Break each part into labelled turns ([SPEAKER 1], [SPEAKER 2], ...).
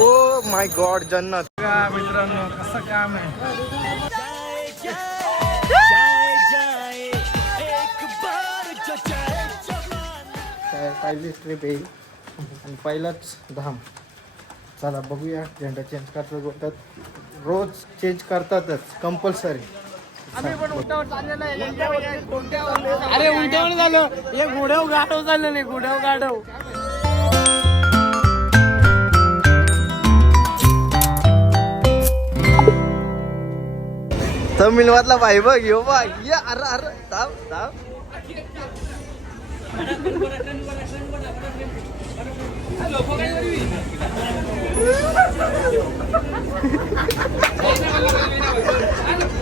[SPEAKER 1] Oh my God जन्नत.
[SPEAKER 2] मित्रांनो कसं काम आहे?
[SPEAKER 1] पहिली ट्रिप येईल आणि पहिलाच धाम. चला बघूया झेंडा चेंज करतात रोज चेंज करतातच कंपल्सरी
[SPEAKER 2] अरे उलट्यावर झालं. हे घोड्याव गाठव झालं नाही घोड्याव गाठव
[SPEAKER 1] तमिळमधला भाई बघ यो बघ या अरे अरे थांब थांब.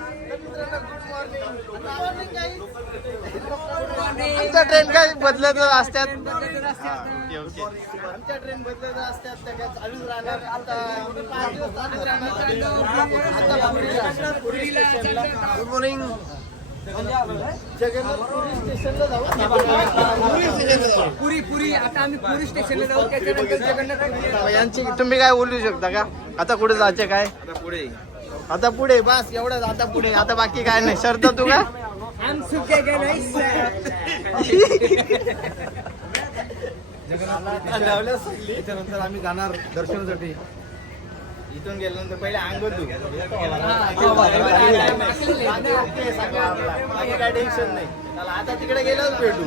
[SPEAKER 1] आमच्या ट्रेन काय बदलत असतात? आमच्या ट्रेन बदलत असतात त्या काय चालूच राहणार. आता पाच दिवस चालूच राहणार आता पुरीला- पुरी स्टेशनला गुड मॉर्निंग पुरी
[SPEAKER 2] पुरी पुरी आता आम्ही पुरी स्टेशनला जाऊ त्याच्यानंतर जगन्नाथ
[SPEAKER 1] यांची तुम्ही काय बोलू शकता का? आता कुठे जायचे काय?
[SPEAKER 2] पुढे.
[SPEAKER 1] आता पुढे बस एवढंच. आता पुढे. आता बाकी काय नाही. शर्त तू का? त्याच्यानंतर आम्ही जाणार दर्शनासाठी. इथून गेल्यानंतर पहिले अंग काय टेन्शन नाही आता तिकडे गेलोच भेटू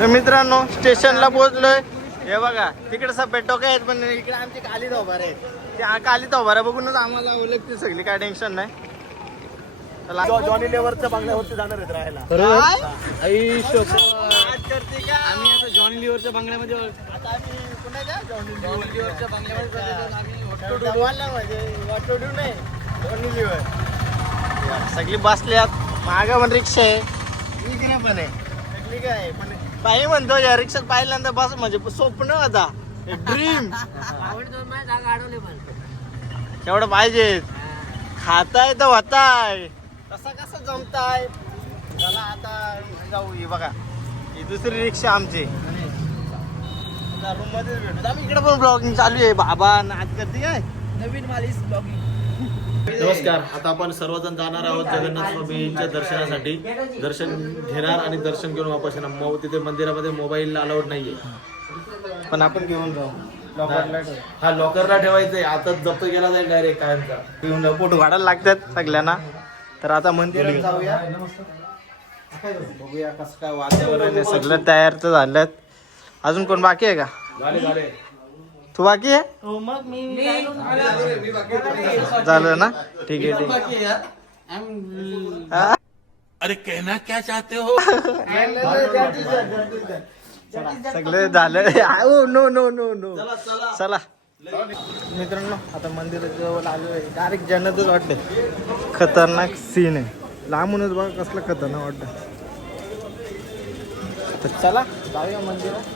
[SPEAKER 1] तर मित्रांनो स्टेशनला पोहोचलोय. हे बघा तिकडे सब टोके आहेत पण इकडे आमचे काली धोबार आहेत त्या काली धोबारा बघूनच आम्हाला ओळखते सगळी काय टेन्शन नाही.
[SPEAKER 3] जॉनी बंगल्यावरती जाणार आहेत राहायला? आम्ही जॉनी लिव्हरच्या बंगल्यामध्ये?
[SPEAKER 1] जॉनी लिव्हरच्या बंगल्यामध्ये जॉनी लिव्हर. सगळी बसल्यात. माग पण रिक्षा आहे. इकडे पण आहे. सगळी काय आहे, पण बाई म्हणतो या रिक्षात पाहिल्यानंतर बस म्हणजे स्वप्न होता. ड्रीम तेवढं पाहिजे. खाताय तर होताय. कसा कसा जमताय? चला आता जाऊ ही बघा. ही दुसरी रिक्षा आमची. रूममध्ये भेटू. आम्ही इकडे पण ब्लॉगिंग चालू आहे. बाबा नाच करते काय?
[SPEAKER 2] नवीन मालीस ब्लॉगिंग
[SPEAKER 3] नमस्कार. आता आपण सर्वजण जाणार आहोत जगन्नाथ स्वामींच्या दर्शनासाठी. दर्शन घेणार आणि दर्शन घेऊन वापस येणार. मो तिथे मंदिरामध्ये मोबाईल अलाउड नाहीये.
[SPEAKER 1] पण आपण घेऊन जाऊ. लॉकरला ठेवू.
[SPEAKER 3] हा लॉकरला ठेवायचंय. आता जप्त केला जाईल डायरेक्ट कायमचा.
[SPEAKER 1] घेऊन जाऊ. फोटो काढायला लागतात सगळ्यांना. तर आता मंदिरात जाऊया. बघूया कसं काय वातावरण आहे. सगळं तयार तर झालं अजून कोण बाकी आहे का?
[SPEAKER 3] झाले झाले.
[SPEAKER 1] तू बाकी आहे? झालं ना? ठीक आहे ठीक आहे.
[SPEAKER 4] अरे कहना क्या चाहते हो?
[SPEAKER 1] सगळे झालं. Oh no no no no. चला मित्रांनो आता मंदिराजवळ आलो आहे डायरेक्ट जन्नतच वाटते. खतरनाक सीन आहे. लांबूनच बघा कसलं खतरनाक वाटतं. तर चला जाऊया मंदिरात.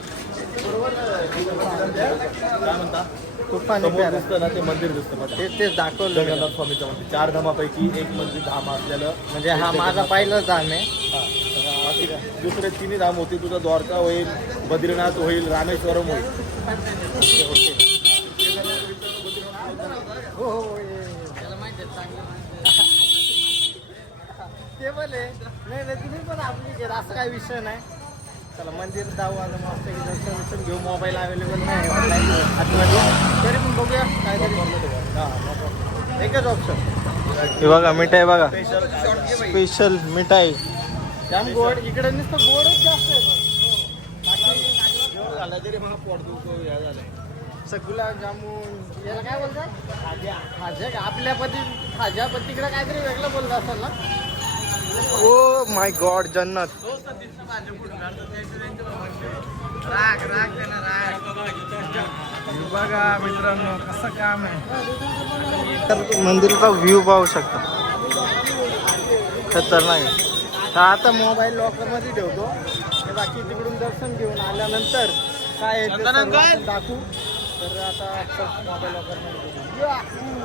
[SPEAKER 3] काय म्हणता
[SPEAKER 1] खूप पाणी
[SPEAKER 3] समोर
[SPEAKER 1] प्यारा.
[SPEAKER 3] दिसतं ना ते मंदिर दिसतं बघा.
[SPEAKER 1] ते तेच दाखवलं मी.
[SPEAKER 3] जगन्नाथ स्वामीचं मंदिर. चार धामापैकी एक मंदिर धाम असलेलं
[SPEAKER 1] म्हणजे हा माझा पहिलाच धाम आहे?
[SPEAKER 3] दुसरे तिन्ही धाम होती तुझं द्वारका होईल बद्रीनाथ होईल रामेश्वरम होईल.
[SPEAKER 1] हो हो ये. ते पण आहे नाही नाही तुम्ही पण आपली घे, असं काही विषय नाही. चला मंदिर जाऊ आता मस्त दर्शन विर्शन घेऊ मोबाईल अवेलेबल नाही ऑनलाईन तरी पण बघूया काय तरी एकच ऑप्शन हे बघा मिठाई बघा. स्पेशल मिठाई. जाम गोड इकडे नुसतं गोडच जास्त आहे.
[SPEAKER 3] झाला तरी मला पोट दुखतो हे झालं.
[SPEAKER 1] असं गुलाबजामुन याला काय बोलतात? खाज्या. खाज्या? का आपल्या पती खाज्या पण तिकडे काहीतरी वेगळं बोलत असेल ना? ओ माय गॉड जन्नत.
[SPEAKER 2] बघा मित्रांनो कसं काम आहे.
[SPEAKER 1] तर मंदिराचा व्ह्यू पाहू शकता. खतरनाक आहे. तर आता मोबाईल लॉकरमध्ये ठेवतो. बाकी तिकडून दर्शन घेऊन आल्यानंतर काय दाखवू. तर आता मोबाईल लॉकरमध्ये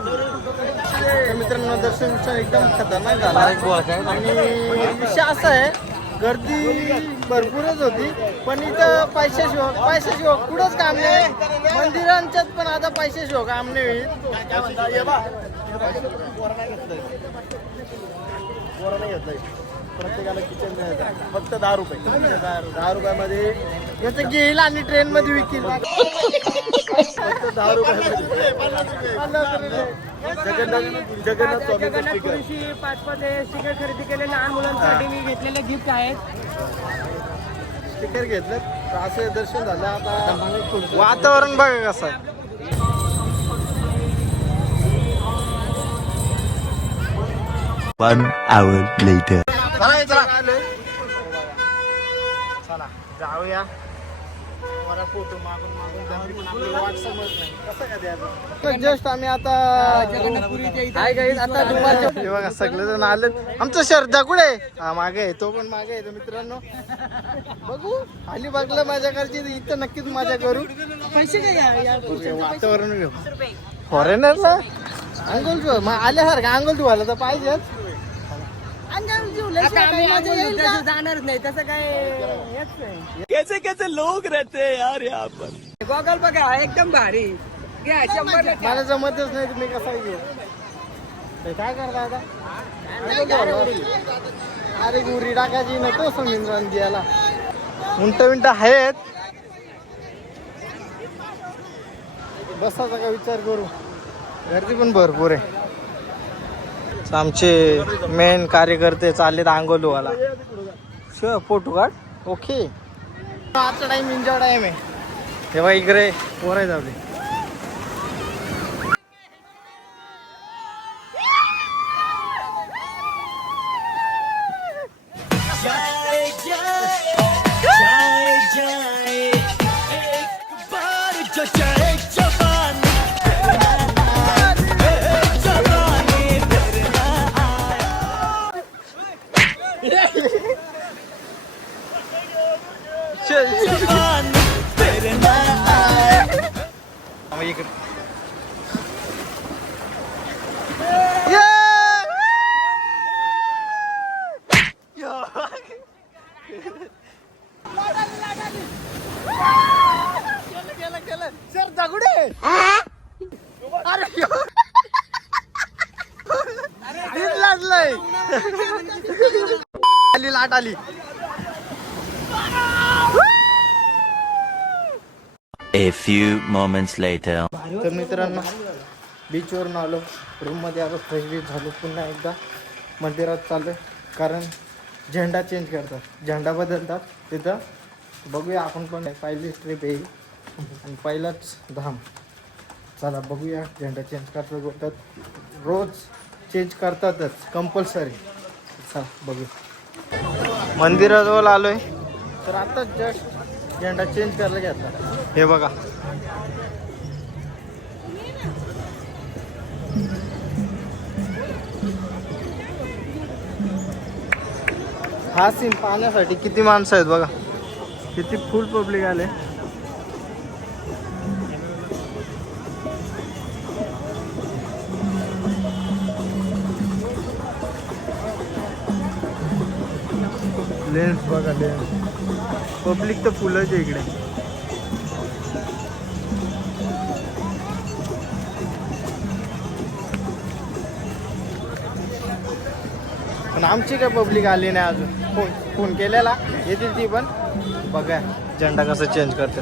[SPEAKER 1] तर मित्रांनो दर्शन एकदम खतरनाक झाला. आणि विषय असा आहे गर्दी भरपूरच होती पण इथं पैशाशिवाय पैशाशिवाय कुठंच काम नाही. मंदिरांच्यात पण आता पैशाशिवाय काम नाही. होईल प्रत्येकाला किचन द्यायचं फक्त दहा रुपये. दहा रुपयामध्ये याचं घेईल आणि ट्रेन मध्ये विकील. फक्त दहा रुपयामध्ये. रुपये. जगन्नाथ जगन्नाथ स्वामीचं स्टिकर
[SPEAKER 2] पाच पाच तिकीट खरेदी केले लहान मुलांसाठी मी घेतलेले गिफ्ट आहेत.
[SPEAKER 1] स्टिकर घेतलं. तर असं दर्शन झालं. आता वातावरण बघा कसं आहे.
[SPEAKER 5] One hour later.
[SPEAKER 1] चला चला. चला जाऊया. मला फोटो मागून मागून झाली, पण आपल्याला वाट समजत नाही. कसं काय द्यायचं जस्ट आम्ही आता हे बघा सगळेजण आलेत. आमचं श्रद्धा कुठे आहे? हा मागे आहे तो पण मागे आहे तर मित्रांनो. बघू खाली बघलं माझ्याकडची तर इथं नक्कीच मजा करू.
[SPEAKER 2] पैसे काय
[SPEAKER 1] वातावरण घेऊ फॉरेनरला अंगोल आल्यासारखं अंगोल ठेवायला तर पाहिजेच.
[SPEAKER 2] आता आम्ही आंघोळ तसं जाणार नाही तसं काय हेच नाही. कैसे कैसे लोग रहते हैं यार यहाँ पर? गॉगल बघा एकदम भारी. घ्या शंभर
[SPEAKER 1] मला जमतच नाही तुम्ही कसा ते काय करता आता अरे गुरी टाकायची नको समिंद्रान द्यायला उंट विंट आहेत. बसाचा का विचार करू? गर्दी पण भरपूर आहे. आमचे मेन कार्यकर्ते चाललेत आंगोलवाला श फोटो काढ. ओके आजचा टाइम एन्जॉय टाइम आहे. तेव्हा इकडे पोराय जाऊ दे आली लाट आली.
[SPEAKER 5] A few moments later.
[SPEAKER 1] तर मित्रांनो बीचवरून आलो. रूममध्ये आलो फ्रेश बीच झालो. पुन्हा एकदा मंदिरात चाललो कारण झेंडा चेंज करतात. झेंडा बदलतात. तिथं बघूया आपण पण. पहिली ट्रिप येईल आणि पहिलाच धाम. चला बघूया. झेंडा चेंज करतात बोलतात. रोज चेंज करतातच कंपल्सरी चला बघू. मंदिराजवळ आलोय. तर आता जस्ट झेंडा चेंज करायला घेतला. हे बघा. हा सीन पाहण्यासाठी किती माणसं आहेत बघा. किती फुल पब्लिक आले. लेन्स बघा लेन्स. पब्लिक तर फुलंच आहे इकडे. पण आमची काय पब्लिक आली नाही अजून. फोन फोन केलेला. येतील ती पण. बघा झेंडा कसा चेंज करते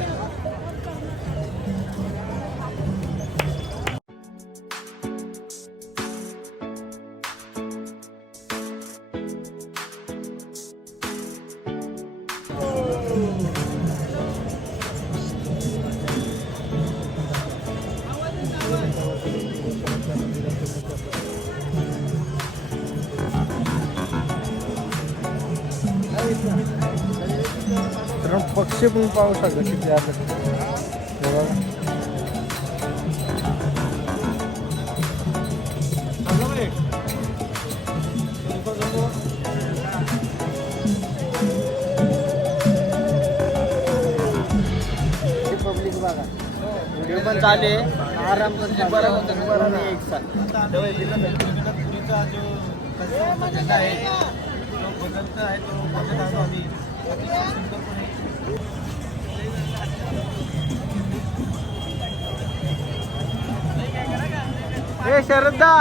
[SPEAKER 1] पक्षी पण पाहू शकता किती आले बघा. पब्लिक बघा. व्हिडिओ पण चालू आहे. आराम पण चालू आहे. बरं नाही एक साथ हे शरदा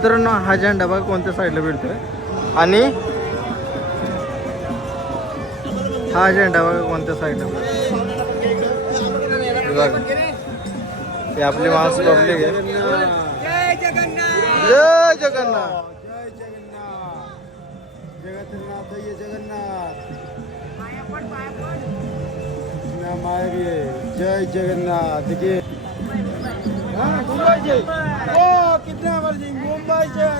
[SPEAKER 1] मित्रांनो हा झेंडा बघा कोणत्या साईडला भेटतोय आणि हा झेंडा बघा कोणत्या साईडला बघा ते आपली माणसं पब्लिक आहे.
[SPEAKER 2] जय जगन्नाथ.
[SPEAKER 1] जय जगन्नाथ.
[SPEAKER 6] जगन्नाथ. ये जगन्नाथ. जय जगन्नाथ देखिए हाँ, मुंबई से ओ कितना मर्जी मुंबई से अरे देखिए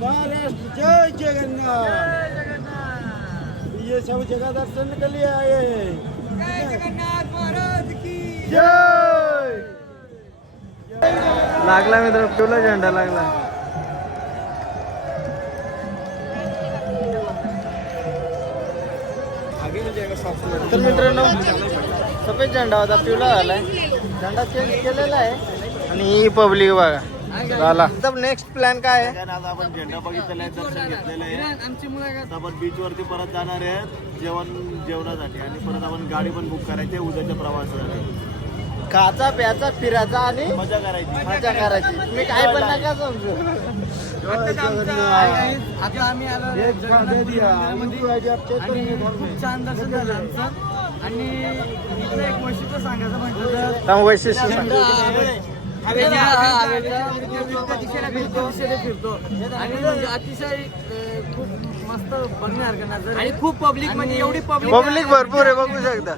[SPEAKER 6] महाराष्ट्र जय जगन्नाथ. ये सब जगह दर्शन के लिए आए हैं
[SPEAKER 2] जय जगन्नाथ महाराज की
[SPEAKER 1] जय. लागला मित्र तुला झेंडा लागला. तर मित्रांनो सफेद झेंडा होता पिवळा झालाय. झेंडा चेंज केलेला आहे. आणि ही पब्लिक बघा. झाला नेक्स्ट प्लॅन काय आहे?
[SPEAKER 3] आज आपण झेंडा बघितलेला आहे दर्शन घेतलेलं आहे. आता आपण बीच वरती परत जाणार आहे जेवण जेवणासाठी. आणि परत आपण गाडी पण बुक करायची आहे उद्याच्या प्रवासासाठी.
[SPEAKER 1] खाचा प्याचा फिरायचा आणि
[SPEAKER 3] मजा करायची.
[SPEAKER 1] मजा करायची. तुम्ही काय पण नका समजू.
[SPEAKER 2] आता आम्ही आलो
[SPEAKER 6] में.
[SPEAKER 2] खूप छान दर्शन झालं आमचं. आणि इथलं एक वैशिष्ट्य सांगायचं म्हटलं तर
[SPEAKER 1] वैशिष्ट्य.
[SPEAKER 2] हवेच्या हवेच्या विरुद्ध दिशेला फिरतो. दिशेने फिरतो. आणि म्हणजे अतिशय अं, खूप मस्त बघण्यासारखं नजर आणि खूप पब्लिक म्हणजे एवढी पब्लिक
[SPEAKER 1] पब्लिक भरपूर आहे बघू शकता.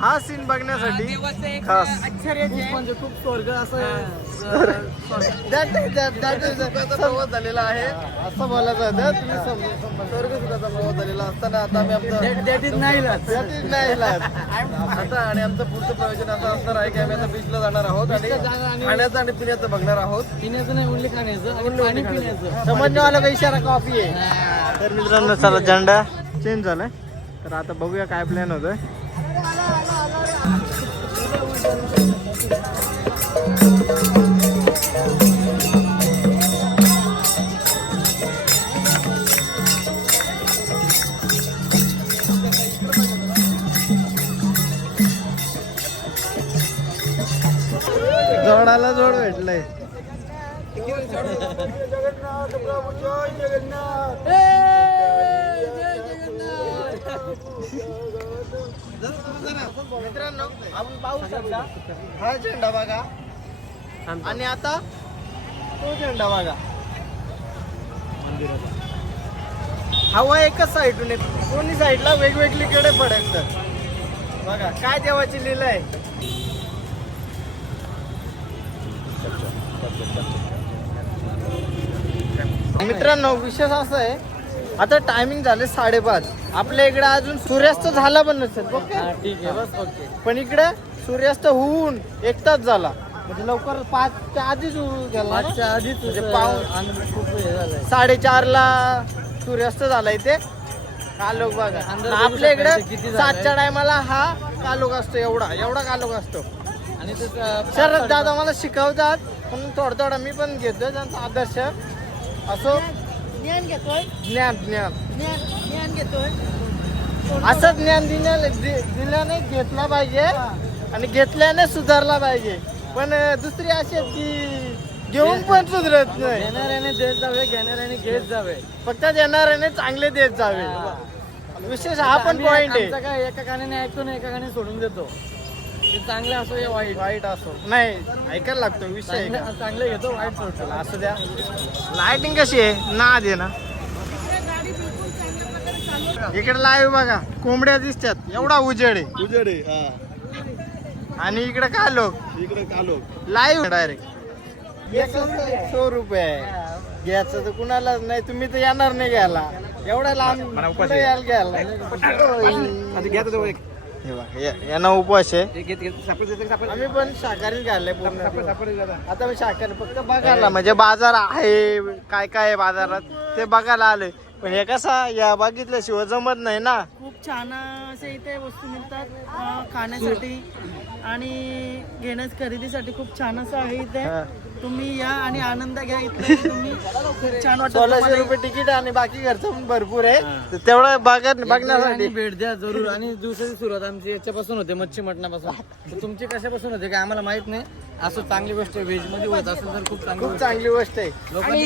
[SPEAKER 1] हा सीन बघण्यासाठी खास.
[SPEAKER 2] खूप म्हणजे खूप स्वर्ग असं
[SPEAKER 1] That is- that- that is the संवाद झालेला आहे. असं बोलायचं होतं तुम्ही. स्वर्ग सुखाचा प्रवास झालेला असताना आता आम्ही आमचं
[SPEAKER 2] नाही
[SPEAKER 1] That is नाही लाज. आता आणि आमचं पुढचं प्रयोजन असं असणार आहे की आम्ही आता बीचला जाणार आहोत आणि खाण्याचं आणि पिण्याचं बघणार आहोत.
[SPEAKER 2] पिण्याचं नाही उल्लेख खाण्याचं आणि पाणी पिण्याचं.
[SPEAKER 1] समजणे वाला का इशारा कॉफी आहे. तर मित्रांनो चला झेंडा चेंज झालाय. तर आता बघूया काय प्लॅन होतोय.
[SPEAKER 6] जगन्नाथ प्रभु जय जगन्नाथ
[SPEAKER 1] मित्रांनो आपण पाहू शकता. हा झेंडा बघा. आणि आता तो झेंडा बघा. हवा एकच साईडून येतो दोन्ही साईडला वेगवेगळी कडे तर बघा काय देवाची लीला आहे? मित्रांनो विशेष असं आहे आता टायमिंग झाले साडेपाच. आपल्या इकडे अजून सूर्यास्त झाला पण नसेल ओके?
[SPEAKER 2] ठीक आहे बस ओके.
[SPEAKER 1] पण इकडे सूर्यास्त होऊन एक तास झाला. म्हणजे लवकर पाचच्या आधीच गेला?
[SPEAKER 2] पाचच्या आधीच
[SPEAKER 1] म्हणजे
[SPEAKER 2] खूप हे झालाय.
[SPEAKER 1] साडेचार ला सूर्यास्त झाला इथे. कालोख बघा. आपल्या
[SPEAKER 2] शकता
[SPEAKER 1] इकडे
[SPEAKER 2] इथे किती झालंय.
[SPEAKER 1] सातच्या टायमाला हा कालोख असतो एवढा एवढा कालोख असतो
[SPEAKER 2] आणि
[SPEAKER 1] शरद दादा मला शिकवतात पण थोडं थोडं मी पण घेतोय त्यांचा आदर्श. असो?
[SPEAKER 2] ज्ञान घेतोय.
[SPEAKER 1] ज्ञान ज्ञान.
[SPEAKER 2] ज्ञान ज्ञान घेतोय.
[SPEAKER 1] असं ज्ञान दिल्या दिल्याने घेतला पाहिजे आणि घेतल्याने सुधारला पाहिजे. पण दुसरी अशी आहेत की घेऊन पण सुधरत नाही.
[SPEAKER 2] घेणाऱ्याने देत जावे घेणाऱ्याने घेत जावे.
[SPEAKER 1] फक्त देणाऱ्याने चांगले देत जावे. विशेष हा पण पॉइंट आहे.
[SPEAKER 2] काय एका कानाने ऐकतो ना एका कानाने सोडून देतो. चांगलं असो या वाईट.
[SPEAKER 1] वाईट असो. नाही ऐकायला लागतो विषय आहे का?
[SPEAKER 2] चांगलं चांगलं घेतो वाईट सोडतो.
[SPEAKER 1] चला, असू द्या. लाइटिंग कशी आहे? ना दे ना? इकडे लाईव्ह बघा. कोंबड्या दिसतात. एवढा उजेड आहे.
[SPEAKER 3] उजेड आहे हा.
[SPEAKER 1] आणि इकडे काय लोक
[SPEAKER 3] इकडे आलो
[SPEAKER 1] लाईव्ह डायरेक्ट सो रुपये आहे. घ्यायचं तर कुणालाच नाही तुम्ही तर येणार नाही घ्यायला. एवढा लांब कुठं याल घ्यायला? हे बघा, या- यांना उपवास आहे. आम्ही पण शाकाहारी घालले पूर्ण आता मी शाकाहारी फक्त बघायला म्हणजे बाजार आहे काय काय आहे बाजारात ते बघायला आले पण हे कसा या बघितल्याशिवाय जमत नाही ना.
[SPEAKER 7] खूप छान असे इथे वस्तू मिळतात अं, खाण्यासाठी. आणि घेण्यास खरेदीसाठी खूप छान असं आहे इथे.
[SPEAKER 1] हा.
[SPEAKER 7] तुम्ही या आणि आनंद घ्या इथे तुम्ही खूप छान वाटत
[SPEAKER 1] सोळाशे
[SPEAKER 7] तुम्हाला.
[SPEAKER 1] रुपये तिकीट आणि बाकी खर्च पण भरपूर आहे तर तेवढं बघा
[SPEAKER 2] आणि
[SPEAKER 1] बघण्यासाठी
[SPEAKER 2] भेट द्या जरूर आणि दिवसाची सुरुवात आमची याच्यापासून होते मच्छी मटणापासून तर तुमची कशापासून होते काय आम्हाला माहीत नाही असं चांगली गोष्ट आहे व्हेजमध्ये होत असेल तर खूप चांगली
[SPEAKER 1] खूप
[SPEAKER 2] गोष्ट आहे.
[SPEAKER 1] चांगली गोष्ट आहे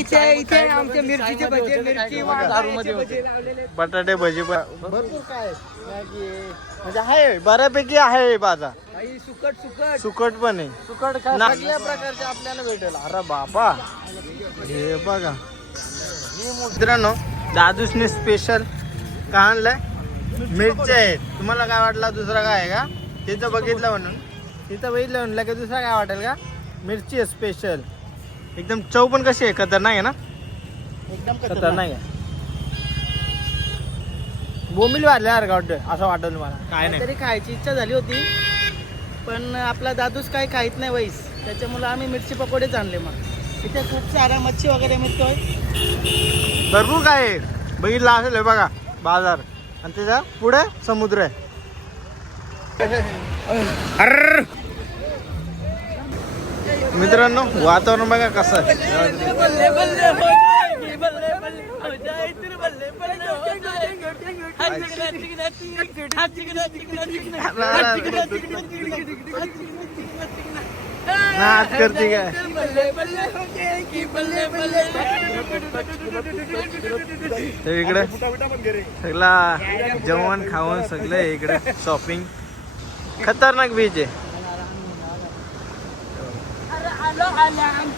[SPEAKER 2] चाय- चायमध्ये होते, तर काही लोकांची दारूमध्ये होते.
[SPEAKER 1] बटाटे भजी पण भरपूर काय मॅगी आहे. म्हणजे आहे बऱ्यापैकी आहे बाजार.
[SPEAKER 2] काही सुकट सुकट.
[SPEAKER 1] सुकट पण आहे.
[SPEAKER 2] सुकट
[SPEAKER 1] सगळ्या प्रकारचे आपल्याला भेटेल. अरे बाबा हे बघा. मित्रांनो दादूसने स्पेशल काय आणलंय? मिरच्या आहेत. तुम्हाला काय वाटलं दुसरा काय आहे का? तिथं बघितलं म्हणून. तिथं बघितलं म्हणलं की दुसरा काय वाटेल का? मिरची आहे स्पेशल एकदम चव पण कशी आहे? खतरनाक आहे ना? एकदम खतरनाक आहे. बोंबील वाढल्यासारखं वाटतं असं वाटलं मला काय नाही
[SPEAKER 7] तरी खायची इच्छा झाली होती पण आपला दादूच काही खाईत नाही वैस त्याच्यामुळे आम्ही मिरची पकोडेच आणले मग इथे खूप सारा मच्छी वगैरे मिळतोय
[SPEAKER 1] भरपूर काय आहे बघितलं असेल हे बघा बाजार आणि त्याच्या पुढे समुद्र आहे अर्र! मित्रांनो वातावरण बघा कसं आहे नाच करते काय इकडे. सगळा जेवण खावण सगळं इकडे. शॉपिंग खतरनाक बीच आहे.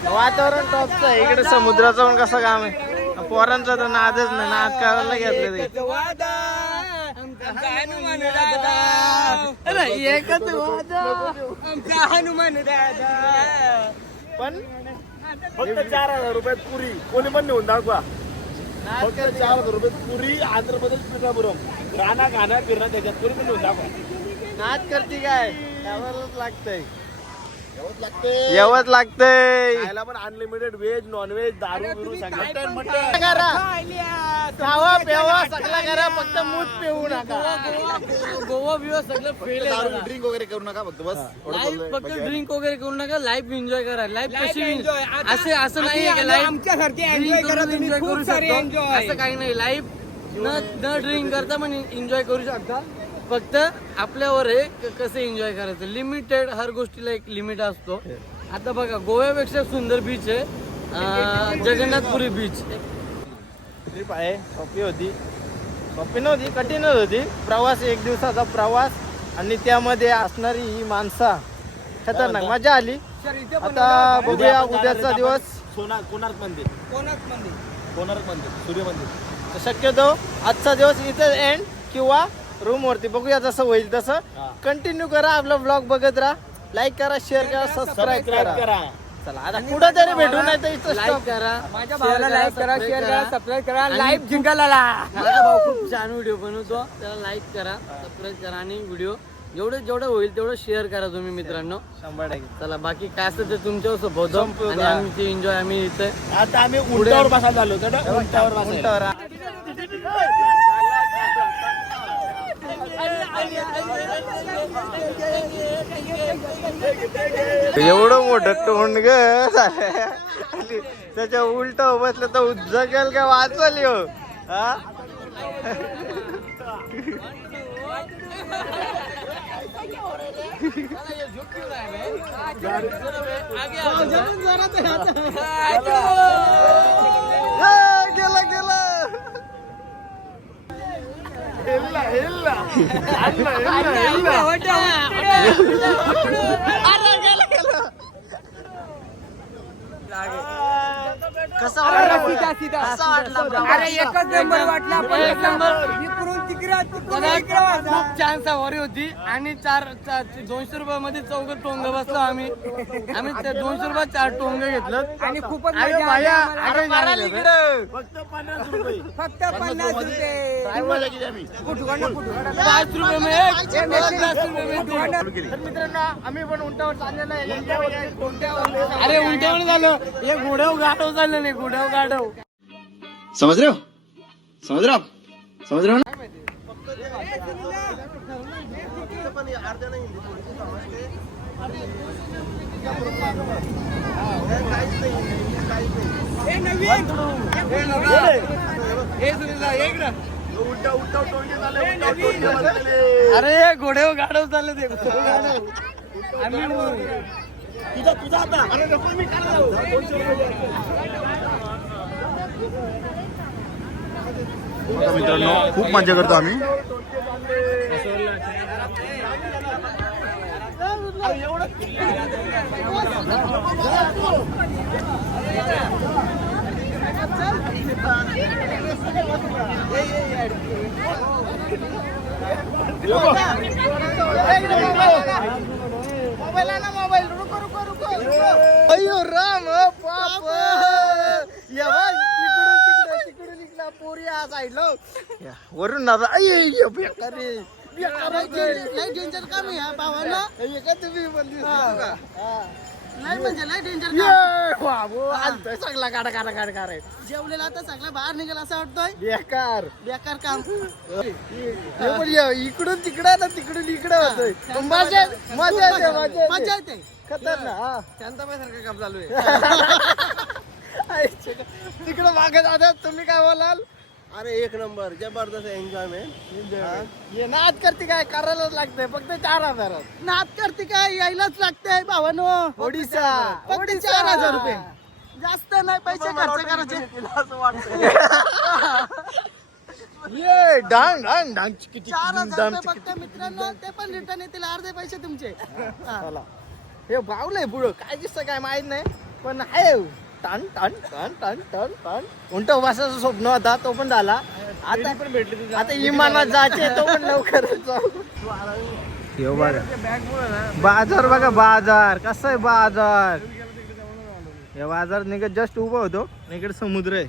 [SPEAKER 1] वातावरण टॉपचं आहे. इकडे समुद्राचं पण कसं काम आहे. पोरांचा तर नादच नाही नाद करायला घेतलं ते.
[SPEAKER 2] हनुमान दादा अरे एकच वादा. आमचा हनुमान दादा
[SPEAKER 1] पण
[SPEAKER 3] फक्त चार हजार रुपयात पुरी. कोणी पण नेऊन दाखवा. फक्त चार हजार रुपयात पुरी आंध्र प्रदेश पिठापुरम राहणं खाणं फिरणं त्याच्यात. कोणी पण नेऊन दाखवा.
[SPEAKER 1] नाद करते काय? यावरच लागतंय.
[SPEAKER 3] लागते
[SPEAKER 1] यावंच लागतंय
[SPEAKER 3] खायला पण अनलिमिटेड व्हेज नॉन व्हेज दारू बिरू सगळं.
[SPEAKER 1] मटण करा. खावा प्यावा सगळा करा फक्त मूत पिऊ नका.
[SPEAKER 2] गोवा बिवा सगळं फेल.
[SPEAKER 3] ड्रिंक वगैरे करू नका फक्त बस. एवढं
[SPEAKER 2] लाईफ
[SPEAKER 3] बोललोय.
[SPEAKER 2] फक्त ड्रिंक वगैरे करू नका लाईफ एन्जॉय करा. लाईफ कशी एन्जॉय असं असं नाही की लाईफ एन्जॉय करा तुम्ही करू शकतो. असं काही नाही. लाईफ न न ड्रिंक करता पण एन्जॉय करू शकता. फक्त आपल्यावर आहे क- कसं एन्जॉय करायचं? लिमिटेड हर गोष्टीला एक लिमिट असतो. आता बघा गोव्यापेक्षा सुंदर बीच आहे. जगन्नाथपुरी बीच
[SPEAKER 1] ट्रिप आहे. सोपी होती. सोपी नव्हती कठीणच होती. प्रवास एक दिवसाचा प्रवास. आणि त्यामध्ये असणारी ही माणसा. खतरनाक. मजा आली. आता बघूया उद्याचा दिवस.
[SPEAKER 3] सोना कोणार्क मंदिर. कोणार्क मंदिर? सूर्य मंदिर.
[SPEAKER 1] शक्यतो आजचा दिवस इथे एंड किंवा रूम वरती बघूया जसं होईल तसं. कंटिन्यू करा आपला ब्लॉग बघत राहा. लाईक करा शेअर करा सबस्क्राईब करा चला आता पुढे तरी भेटू नाही तर इथं
[SPEAKER 2] लाईक. करा माझ्या भावाला लाईक करा शेअर करा सबस्क्राईब करा लाईव्ह जिंकायला माझा भाऊ खूप छान व्हिडिओ बनवतो. त्याला लाईक करा सबस्क्राईब करा आणि व्हिडिओ जेवढं जेवढं होईल तेवढं शेअर करा तुम्ही मित्रांनो.
[SPEAKER 1] शंभर टक्के.
[SPEAKER 2] चला बाकी काय असतं ते तुमच्यावर सोबत. आमची एन्जॉय आम्ही इथे
[SPEAKER 3] आता आम्ही उलट्यावर बसायला बसायला.
[SPEAKER 1] उंटावर. आ- एवढं मोठं तोंड ग. त्याच्या उलट बसलं तर जगेल का वाचल यो. हा?
[SPEAKER 2] है बे? हाँ, चलो, चलो बे, आगे आओ.
[SPEAKER 7] जमीन जोरात आहे आता.
[SPEAKER 2] हाँ, चलो.
[SPEAKER 1] ए, गेलं गेलं हेल्ला हेल्ला आणलं, हेल्ला, हेल्ला. अरे गेलं गेलं कसा वाटला कसा वाटला
[SPEAKER 2] अरे एकच नंबर वाटला पण एक नंबर खूप छान सवारी होती आणि चार दोनशे रुपया मध्ये चौघ टोंग बसलो आम्ही. आम्ही त्या दोनशे रुपयात चार टोंग घेतलं. आणि खूपच
[SPEAKER 3] फक्त पन्नास रुपये.
[SPEAKER 2] पाच रुपये में एक पचास रुपये में दोन.
[SPEAKER 1] तर मित्रांनो आम्ही पण उंटावर चाललेलो आहे.
[SPEAKER 2] अरे उलट्यावर झालं हे घोड्याव गाडव झालं नाही घोड्याव गाडव
[SPEAKER 3] हो समझ रहे हो आप समझ रहे हो ना
[SPEAKER 2] अरे घोड्याव गाडव झालं ते. घोड्याव गाढव. आम्ही
[SPEAKER 3] तुझा तुझा आता. अरे नको मी मित्रांनो खूप मजा करतो आम्ही.
[SPEAKER 1] मोबाईल ना मोबाईल रुको रुको रुको अयो राम बाप या बघ इकडून तिकडे तिकडून इकडे पोरी या साईडला वरून ना अय बेकार रे बेकार रे.
[SPEAKER 7] लय डेंजर काम आहे हा भावानं.
[SPEAKER 1] हे? हा.
[SPEAKER 7] लय म्हणजे लय डेंजर काम.
[SPEAKER 1] ये बाबू आलतोय सगळा काढा काढा काढा काढा
[SPEAKER 7] जेवलेला आता सगळं बाहेर निघाला असं वाटतोय.
[SPEAKER 1] बेकार.
[SPEAKER 7] बेकार काम.
[SPEAKER 1] हे पण ये, इकडून तिकडे ना तिकडून इकडे होतोय. पण मजा मजा येते मजा
[SPEAKER 7] मजा
[SPEAKER 1] येते.
[SPEAKER 7] येते.
[SPEAKER 1] खतरनाक हा.
[SPEAKER 2] शांताबाईसारखं काम चालू आहे.
[SPEAKER 1] तिकडे मागे दादा तुम्ही काय बोलाल?
[SPEAKER 3] अरे एक नंबर. जबरदस्त एन्जॉयमेंट
[SPEAKER 1] हे? नाद करते काय? करायलाच लागतंय फक्त चार हजारात.
[SPEAKER 7] नाद करते काय? यायलाच लागतंय भावानो.
[SPEAKER 1] ओडिसा.
[SPEAKER 7] फक्त चार हजार रुपये. जास्त नाही पैसे खर्च करायचे.
[SPEAKER 1] ये डांग डांग डांग चिकी
[SPEAKER 7] चार
[SPEAKER 1] डिंग
[SPEAKER 7] हजार रुपये फक्त मित्रांनो ते पण रिटर्न येतील अर्धे पैसे तुमचे. हा.
[SPEAKER 1] चला. हे बावलंय पुढं काय दिसतं काय माहीत नाही. पण आहे टन टन टन टन टन टन उंट वासाचं स्वप्न होता तो पण झाला. आता पण भेटले आता इमानात जायचे तो पण बघा बाजार बघा बाजार. कसं आहे बाजार? हे बाजार निघत जस्ट उभं होतो. इकडे समुद्र आहे.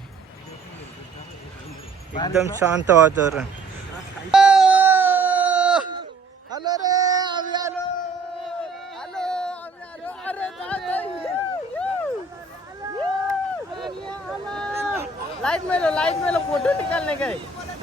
[SPEAKER 1] एकदम शांत वातावरण हॅलो रे आम्ही आलो आलो आम्ही आलो अरे लाइट मेलो लाइट मेलो फोटो निकालने गए